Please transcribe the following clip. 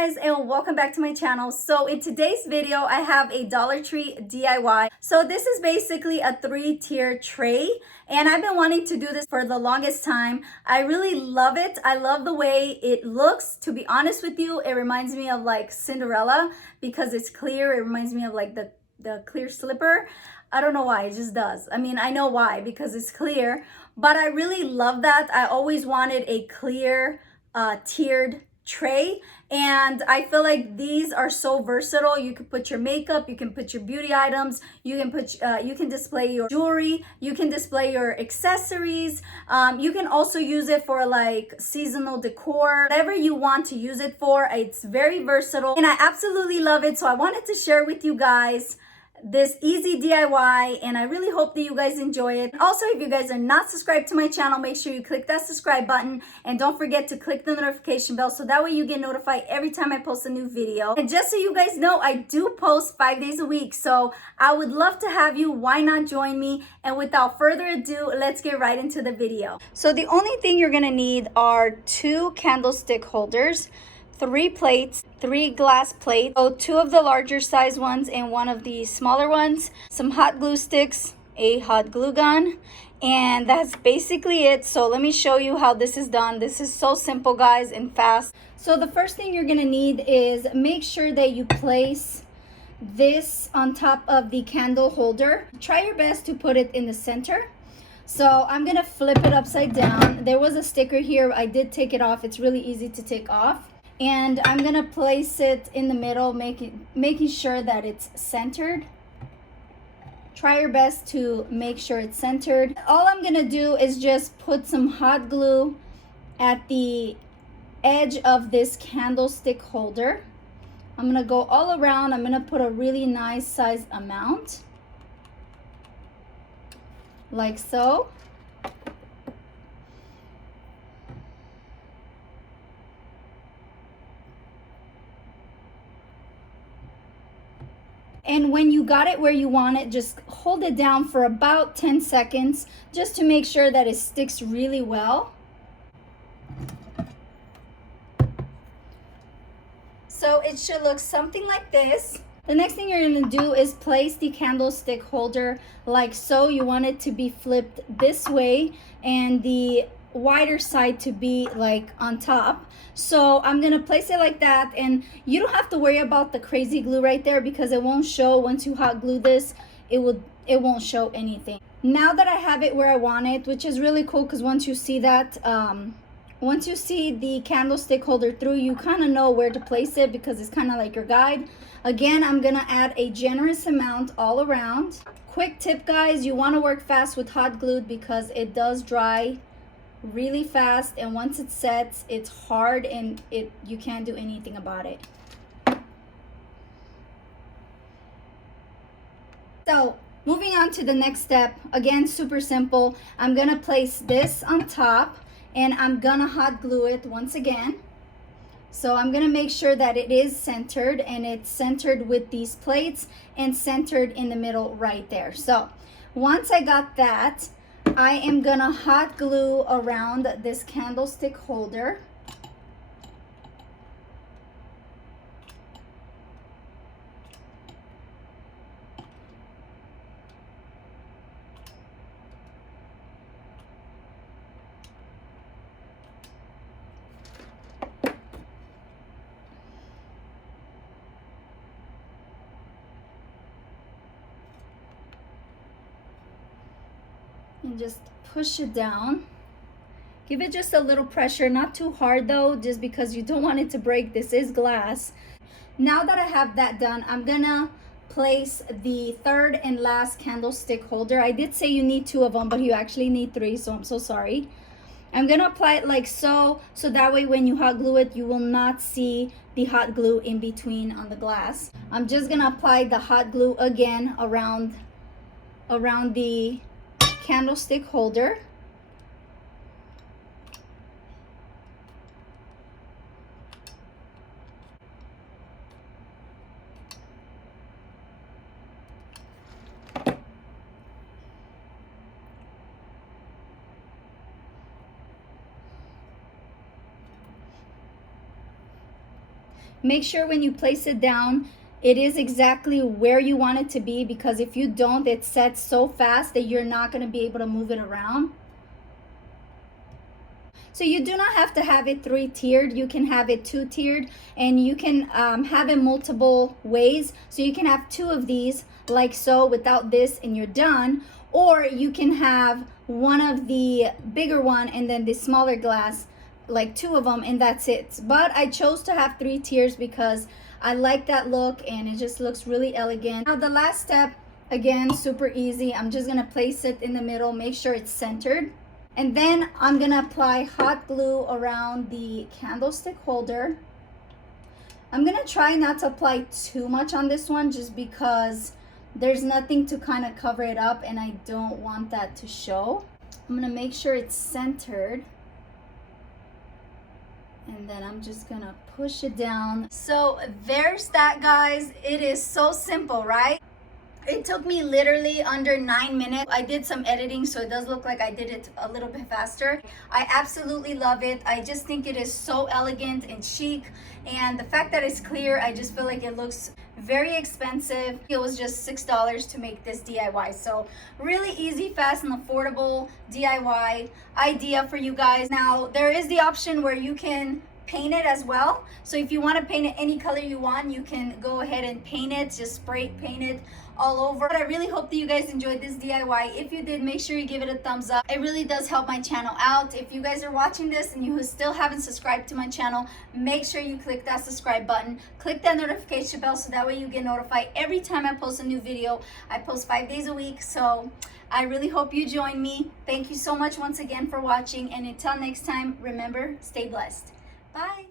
guys, and welcome back to my channel. So in today's video I have a Dollar Tree DIY. So this is basically a 3-tier tray, and I've been wanting to do this for the longest time. I really love it. I love the way it looks. To be honest with you, it reminds me of like Cinderella because it's clear. It reminds me of like the clear slipper. I don't know why, it just does. I mean, I know why, because it's clear, but I really love that. I always wanted a clear tiered tray, and I feel like these are so versatile. You can put your makeup, you can put your beauty items, you can put you can display your jewelry, you can display your accessories. You can also use it for like seasonal decor, whatever you want to use it for. It's very versatile and I absolutely love it. So I wanted to share with you guys this easy DIY, and I really hope that you guys enjoy it. Also, if you guys are not subscribed to my channel, make sure you click that subscribe button, and don't forget to click the notification bell so that way you get notified every time I post a new video. And just so you guys know, I do post 5 days a week, so I would love to have you. Why not join me? And without further ado, let's get right into the video. So the only thing you're gonna need are 2 candlestick holders, 3 plates, 3 glass plates, so 2 of the larger size ones and 1 of the smaller ones, some hot glue sticks, a hot glue gun, and that's basically it. So let me show you how this is done. This is so simple, guys, and fast. So the first thing you're gonna need is make sure that you place this on top of the candle holder. Try your best to put it in the center. So I'm gonna flip it upside down. There was a sticker here, I did take it off. It's really easy to take off. And I'm gonna place it in the middle, making sure that it's centered. Try your best to make sure it's centered. All I'm gonna do is just put some hot glue at the edge of this candlestick holder. I'm gonna go all around. I'm gonna put a really nice size amount, like so. And when you got it where you want it, just hold it down for about 10 seconds just to make sure that it sticks really well. So it should look something like this. The next thing you're gonna do is place the candlestick holder like so. You want it to be flipped this way and the wider side to be like on top. So I'm gonna place it like that, and you don't have to worry about the crazy glue right there because it won't show. Once you hot glue this, it won't show anything. Now that I have it where I want it, which is really cool because once you see that once you see the candlestick holder through, you kind of know where to place it because it's kind of like your guide. Again, I'm gonna add a generous amount all around. Quick tip, guys, you want to work fast with hot glue because it does dry really fast, and once it sets, it's hard and you can't do anything about it. So moving on to the next step, again, super simple. I'm gonna place this on top and I'm gonna hot glue it once again. So I'm gonna make sure that it is centered, and it's centered with these plates and centered in the middle right there. So once I got that, I am gonna hot glue around this candlestick holder. And just push it down. Give it just a little pressure, not too hard though, just because you don't want it to break. This is glass. Now that I have that done, I'm gonna place the third and last candlestick holder. I did say you need 2 of them, but you actually need 3, so I'm so sorry. I'm gonna apply it like so, so that way when you hot glue it, you will not see the hot glue in between on the glass. I'm just gonna apply the hot glue again around the candlestick holder. Make sure when you place it down, it is exactly where you want it to be, because if you don't, it sets so fast that you're not going to be able to move it around. So you do not have to have it 3-tiered. You can have it 2-tiered, and you can have it multiple ways. So you can have 2 of these like so without this, and you're done. Or you can have one of the bigger one and then the smaller glass, like 2 of them, and that's it. But I chose to have 3 tiers because I like that look and it just looks really elegant. Now the last step, again, super easy. I'm just gonna place it in the middle, make sure it's centered. And then I'm gonna apply hot glue around the candlestick holder. I'm gonna try not to apply too much on this one just because there's nothing to kind of cover it up and I don't want that to show. I'm gonna make sure it's centered. And then I'm just gonna push it down. So there's that, guys. It is so simple, right? It took me literally under 9 minutes. I did some editing, so it does look like I did it a little bit faster. I absolutely love it. I just think it is so elegant and chic. And the fact that it's clear, I just feel like it looks very expensive. It was just $6 to make this DIY. So really easy, fast, and affordable DIY idea for you guys. Now, there is the option where you can paint it as well. So if you want to paint it any color you want, you can go ahead and paint it, just spray paint it all over. But I really hope that you guys enjoyed this DIY. If you did, make sure you give it a thumbs up. It really does help my channel out. If you guys are watching this and you still haven't subscribed to my channel, make sure you click that subscribe button, click that notification bell, so that way you get notified every time I post a new video. I post 5 days a week, so I really hope you join me. Thank you so much once again for watching, and until next time, remember, stay blessed. Bye.